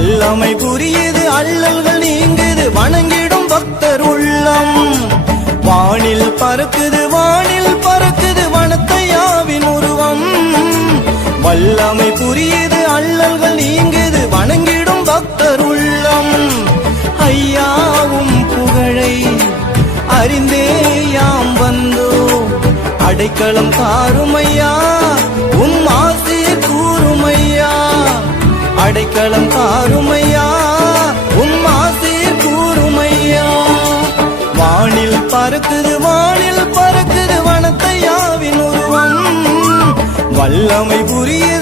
வல்லமை புரியுது அல்லல்கள் நீங்குது வணங்கிடும் பக்தர் உள்ளம். வானில் பறக்குது வனத்தையாவின் உருவம். வல்லமை புரியுது அல்லல்கள் நீங்குது வணங்கிடும் பக்தர் உள்ளம். ஐயாவும் புகழை அறிந்தே யாம் வந்தோ அடைக்கலம் தாருமையா உம் ஆசீர் கூறுமையா. அடைக்கலம் தாருமையா உம் ஆசீர் கூறுமையா. வானில் பறக்குது வனத்தையாவின் உருவம். வல்லமை புரியுது